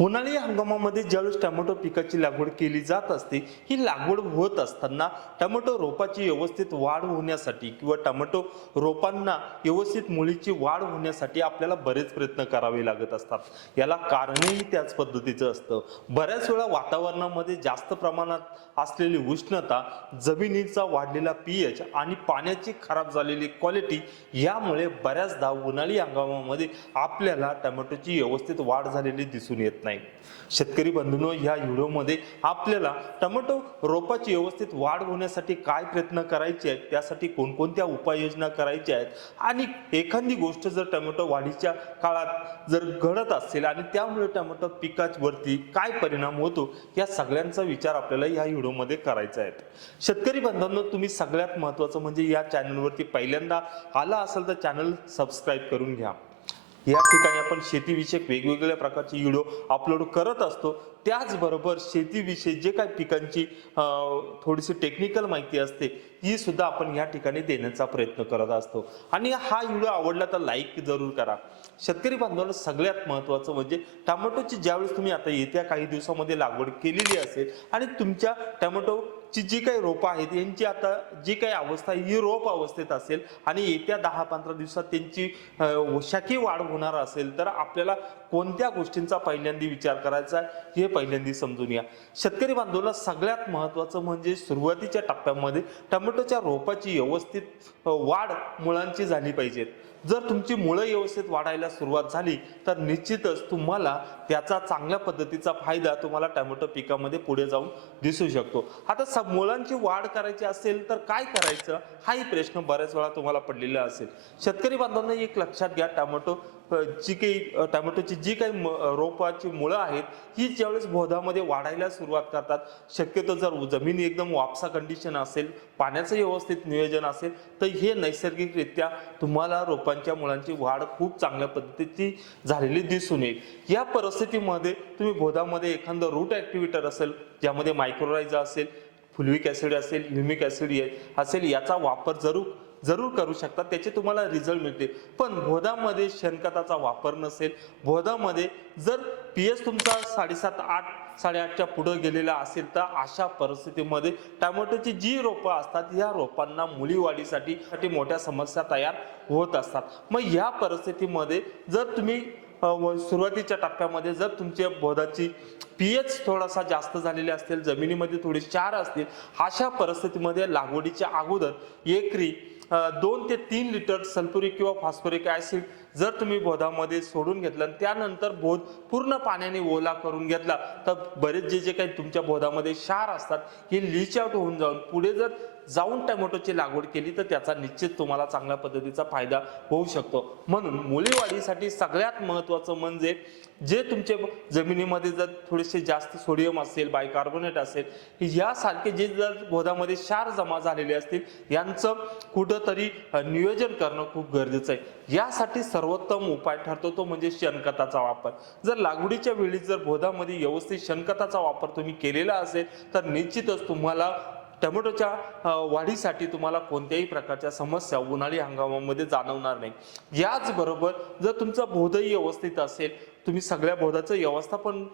उन्हाळी हंगामामध्ये ज्यावेळेस टोमॅटो पिकाची लागवड केली जात असते ही लागवड होत असताना टोमॅटो रोपाची व्यवस्थित वाढ होण्यासाठी किंवा टोमॅटो रोपांना व्यवस्थित मुळीची वाढ होण्यासाठी आपल्याला बरेच प्रयत्न करावे लागत असतात. याला कारणही त्याच पद्धतीचं असतं. बऱ्याच वेळा वातावरणामध्ये जास्त प्रमाणात असलेली उष्णता जमिनीचा वाढलेला पीएच आणि पाण्याची खराब झालेली क्वालिटी यामुळे बऱ्याचदा उन्हाळी हंगामामध्ये आपल्याला टोमॅटोची व्यवस्थित वाढ झालेली दिसून येत नाही. नाही शेतकरी बंधूंनो ह्या व्हिडिओमध्ये आपल्याला टोमॅटो रोपाची व्यवस्थित वाढ होण्यासाठी काय प्रयत्न करायचे आहेत त्यासाठी कोणकोणत्या उपाययोजना करायच्या आहेत आणि एखादी गोष्ट जर टोमॅटो वाढीच्या काळात जर घडत असेल आणि त्यामुळे टोमॅटो पिकावरती काय परिणाम होतो या सगळ्यांचा विचार आपल्याला या व्हिडिओमध्ये करायचा आहे. शेतकरी बंधूंनो तुम्ही सगळ्यात महत्त्वाचं म्हणजे या चॅनलवरती पहिल्यांदा आला असेल तर चॅनल सबस्क्राईब करून घ्या. या ठिकाणी आपण शेतीविषयक वेगवेगळ्या प्रकारचे व्हिडिओ अपलोड करत असतो. त्याचबरोबर शेतीविषयी जे काही पिकांची थोडीशी टेक्निकल माहिती असते ही सुद्धा आपण या ठिकाणी देण्याचा प्रयत्न करत असतो. आणि हा व्हिडिओ आवडला तर लाईक जरूर करा. शेतकरी बांधवांना सगळ्यात महत्त्वाचं म्हणजे टोमॅटोची ज्यावेळेस तुम्ही आता येत्या काही दिवसामध्ये लागवड केलेली असेल आणि तुमच्या ची जी काही रोपं आहेत यांची आता जी काही अवस्था आहे, ही रोप अवस्थेत असेल आणि येत्या दहा पंधरा दिवसात त्यांची अं, शाखी वाढ होणार असेल तर आपल्याला कोणत्या गोष्टींचा पहिल्यांदी विचार करायचा आहे हे पहिल्यांदी समजून या. शेतकरी बांधवांना सगळ्यात महत्त्वाचं म्हणजे सुरुवातीच्या टप्प्यामध्ये टोमॅटोच्या रोपाची व्यवस्थित वाढ मुळांची झाली पाहिजेत जर तुमची मुळं व्यवस्थित वाढायला सुरुवात झाली तर निश्चितच तुम्हाला त्याचा चांगल्या पद्धतीचा फायदा तुम्हाला टोमॅटो पिकामध्ये पुढे जाऊन दिसू शकतो. आता स मुळांची वाढ करायची असेल तर काय करायचं हाही प्रश्न बऱ्याच वेळा तुम्हाला पडलेला असेल. शेतकरी बांधवांना एक लक्षात घ्या टोमॅटो जी काही टमॅटोची जी काही म- रोपाची मुळं आहेत ही ज्यावेळेस बोधामध्ये वाढायला सुरुवात करतात शक्यतो जर जमीन एकदम वापसा कंडिशन असेल पाण्याचं व्यवस्थित नियोजन असेल तर हे नैसर्गिकरित्या तुम्हाला रोपांच्या मुळांची वाढ खूप चांगल्या पद्धतीची झालेली दिसून येईल. या परिस्थितीमध्ये तुम्ही बोधामध्ये एखादं रूट ॲक्टिव्हिटर असेल ज्यामध्ये मायक्रोरायझा असेल फुलविक ॲसिड असेल ह्युमिक ॲसिड असेल याचा वापर जरूर जरूर करू शकता. त्याचे तुम्हाला रिझल्ट मिळते पण भोदामध्ये शेणखताचा वापर नसेल. भोदामध्ये जर पी एच तुमचा साडेसात आठ साडेआठच्या पुढं गेलेला असेल तर अशा परिस्थितीमध्ये टमाटोची जी रोपं असतात या रोपांना मुलीवाढीसाठी साठी मोठ्या समस्या तयार होत असतात. मग या परिस्थितीमध्ये जर तुम्ही सुरुवातीच्या टप्प्यामध्ये जर तुमच्या बोधाची पी एच थोडासा जास्त झालेले असतील जमिनीमध्ये थोडी क्षार असतील अशा परिस्थितीमध्ये लागवडीच्या अगोदर एकरी दोन ते तीन लिटर सल्फ्युरिक किंवा फॉस्फोरिक ऍसिड जर तुम्ही बोधामध्ये सोडून घेतलं आणि त्यानंतर बोध पूर्ण पाण्याने ओला करून घेतला तर बरेच जे जे काही तुमच्या बोधामध्ये क्षार असतात हे लिच आउट होऊन जाऊन पुढे जर जाऊन टोमॅटोची लागवड केली तर त्याचा निश्चित तुम्हाला चांगल्या पद्धतीचा फायदा होऊ शकतो. म्हणून मुलीवाढीसाठी सगळ्यात महत्त्वाचं म्हणजे जे तुमचे जमिनीमध्ये जर थोडेसे जास्त सोडियम असेल बायकार्बोनेट असेल यासारखे जे जर गोदामध्ये क्षार जमा झालेले असतील यांचं कुठंतरी नियोजन करणं खूप गरजेचं आहे. यासाठी सर्वोत्तम उपाय ठरतो तो म्हणजे शेणखताचा वापर. जर लागवडीच्या वेळी जर गोदामध्ये व्यवस्थित शेणखताचा वापर तुम्ही केलेला असेल तर निश्चितच तुम्हाला टोमॅटोच्या वाढीसाठी तुम्हाला कोणत्याही प्रकारच्या समस्या उन्हाळी हंगामामध्ये जाणवणार नाही. याचबरोबर जर तुमचा बोधही व्यवस्थित असेल तुम्ही सगळ्या बोधाचं व्यवस्थापन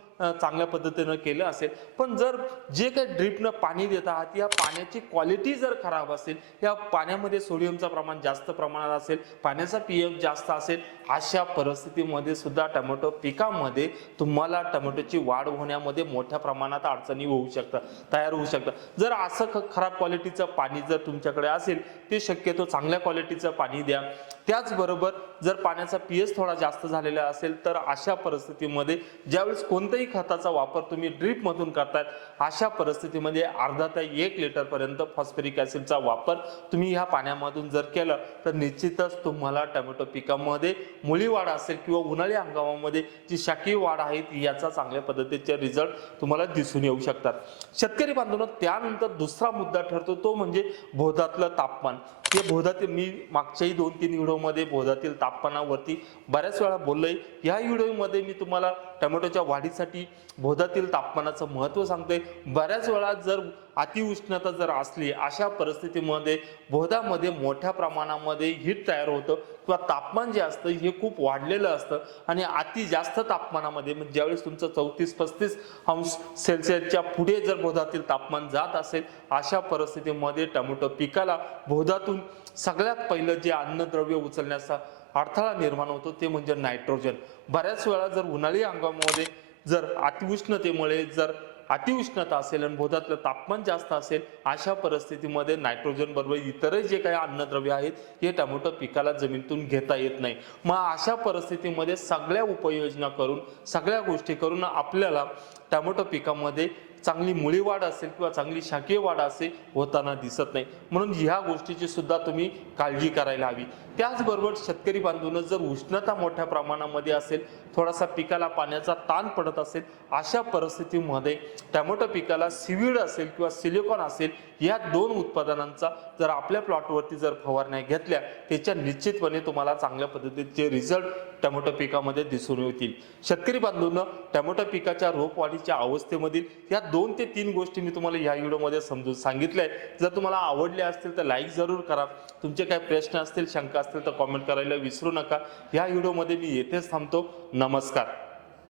चांगल्या पद्धतीनं केलं असेल. पण जर जे काही ड्रिपनं पाणी देत आहात या पाण्याची क्वालिटी जर खराब असेल या पाण्यामध्ये सोडियमचं प्रमाण जास्त प्रमाणात असेल पाण्याचा पी एफ जास्त असेल अशा परिस्थितीमध्ये सुद्धा टोमॅटो पिकामध्ये तुम्हाला टोमॅटोची वाढ होण्यामध्ये मोठ्या प्रमाणात अडचणी होऊ शकतात तयार होऊ शकतात. जर असं ख- खराब क्वालिटीचं पाणी जर तुमच्याकडे असेल ते शक्यतो चांगल्या क्वालिटीचं पाणी द्या. त्याचबरोबर जर पाण्याचा पी एच थोडा जास्त झालेला असेल तर अशा परिस्थितीमध्ये ज्यावेळेस कोणत्याही खताचा वापर तुम्ही ड्रीपमधून करताय अशा परिस्थितीमध्ये अर्धा ते एक लिटरपर्यंत फॉस्फरिक ॲसिडचा वापर तुम्ही ह्या पाण्यामधून जर केलं तर निश्चितच तुम्हाला टोमॅटो पिकामध्ये मुळी वाढ असेल किंवा उन्हाळी हंगामामध्ये जी शाकीय वाढ आहे याचा चांगल्या पद्धतीचे रिझल्ट तुम्हाला दिसून येऊ शकतात. शेतकरी बांधवांना त्यानंतर दुसरा मुद्दा ठरतो तो म्हणजे बोधातलं तापमान. हे बोधातील मी मागच्याही दोन तीन व्हिडिओमध्ये बोधातील तापमानावरती बऱ्याच वेळा बोललो आहे ह्या व्हिडिओमध्ये मी तुम्हाला टमॅटोच्या वाढीसाठी बोधातील तापमानाचं महत्त्व सांगतोय. बऱ्याच वेळा जर अतिउष्णता जर असली अशा परिस्थितीमध्ये बोधामध्ये मोठ्या प्रमाणामध्ये हीट तयार होतं किंवा तापमान जे असतं हे खूप वाढलेलं असतं आणि अति जास्त तापमानामध्ये म्हणजे ज्यावेळेस तुमचं चौतीस पस्तीस अंश सेल्सिअसच्या पुढे जर बोधातील तापमान जात असेल अशा परिस्थितीमध्ये टोमॅटो पिकाला बोधातून सगळ्यात पहिलं जे अन्नद्रव्य उचलण्याचा अडथळा निर्माण होतो ते म्हणजे नायट्रोजन. बऱ्याच वेळा जर उन्हाळी हंगामामध्ये जर अतिउष्णतेमुळे जर अतिउष्णता असेल आणि बोधातलं तापमान जास्त असेल अशा परिस्थितीमध्ये नायट्रोजन बरोबर इतरही जे काही अन्नद्रव्य आहेत हे टोमॅटो पिकाला जमिनीतून घेता येत नाही. मग अशा परिस्थितीमध्ये सगळ्या उपाययोजना करून सगळ्या गोष्टी करून आपल्याला टोमॅटो पिकामध्ये चांगली मुळी वाढ असेल किंवा चांगली शाकीय वाढ असेल होताना दिसत नाही. म्हणून ह्या गोष्टीची सुद्धा तुम्ही काळजी करायला हवी. त्याचबरोबर शेतकरी बांधून जर उष्णता मोठ्या प्रमाणामध्ये असेल थोडासा पिकाला पाण्याचा ताण पडत असेल अशा परिस्थितीमध्ये टोमॅटो पिकाला सिविड असेल किंवा सिलिकॉन असेल या दोन उत्पादनांचा जर आपल्या प्लॉटवरती जर फवारण्या घेतल्या त्याच्या निश्चितपणे तुम्हाला चांगल्या पद्धतीचे रिझल्ट टोमॅटो पिकामध्ये दिसून येतील. शेतकरी बांधूनं टोमॅटो पिकाच्या रोप वाढीच्या अवस्थेमधील या दोन ते तीन गोष्टी मी तुम्हाला या व्हिडिओमध्ये समजून सांगितल्या आहेत. जर तुम्हाला आवडल्या असतील तर लाईक जरूर करा. तुमचे काही प्रश्न असतील शंका असतील तर कॉमेंट करायला विसरू नका. या व्हिडिओमध्ये मी येथेच थांबतो. नमस्कार.